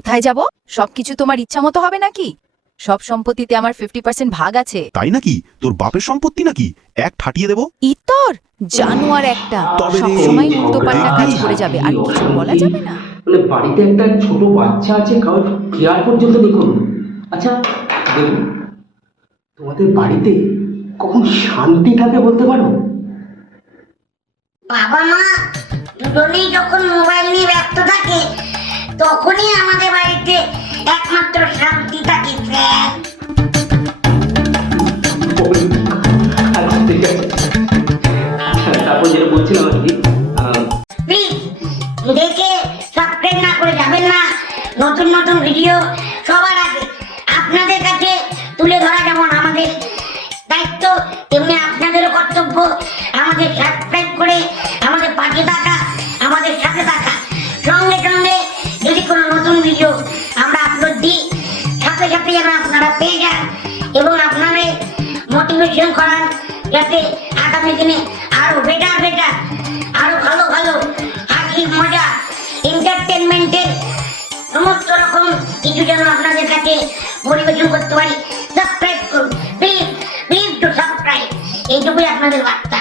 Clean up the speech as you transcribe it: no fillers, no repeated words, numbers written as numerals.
কোথায় যাব? সবকিছু তোমার ইচ্ছা মতো হবে নাকি? সব সম্পত্তিতে আমার 50% ভাগ আছে। তাই নাকি? তোর বাপের সম্পত্তি নাকি? এক ঠাটিয়ে দেবো। ইতর জানোয়ার একটা, তবে রে, সবসময় উল্টোপাল্টা কাজ দেখবি? করে যাবে, আর কিছু বলা যাবে না। মানে বাড়িতে একটা ছোট বাচ্চা আছে, কারোর কেয়ার পর্যন্ত দেখুন। আচ্ছা দেখুন, তোমাদের বাড়িতে কখন শান্তি থাকে বলতে পারো? বাবা মা দুজনেই যখন মোবাইল নিয়ে ব্যস্ত থাকে তখনই আমাদের বাড়িতে একমাত্র শান্তি থাকে স্যার। আচ্ছা, ঠিক আছে। তারপর যেটা বলছিলাম আর কি, প্লিজ দেখে সাবস্ক্রাইব না করে যাবেন না। নতুন নতুন ভিডিও সবার আগে আপনাদের কাছে তুলে ধরা যেমন আমাদের দায়িত্ব, তেমনি আপনাদেরও কর্তব্য আমাদের সাবস্ক্রাইব করে আমাদের পাশে থাকা, আমাদের সাথে থাকা। সঙ্গে সঙ্গে যদি কোনো নতুন ভিডিও আমরা আপলোড দিই, সাথে সাথে যেন আপনারা পেয়ে যান এবং আপনাদের মোটিভেশন করান, যাতে আগামী দিনে আরো বেটার আরো ভালো ভালো হাসি মজা এন্টারটেনমেন্টের সমস্ত রকম কিছু যেন আপনাদের কাছে পরিবেশন করতে পারি। সাবস্ক্রাইব করুন, প্লিজ প্লিজ টু সাবস্ক্রাইব, এইটুকুই আপনাদের বার্তা।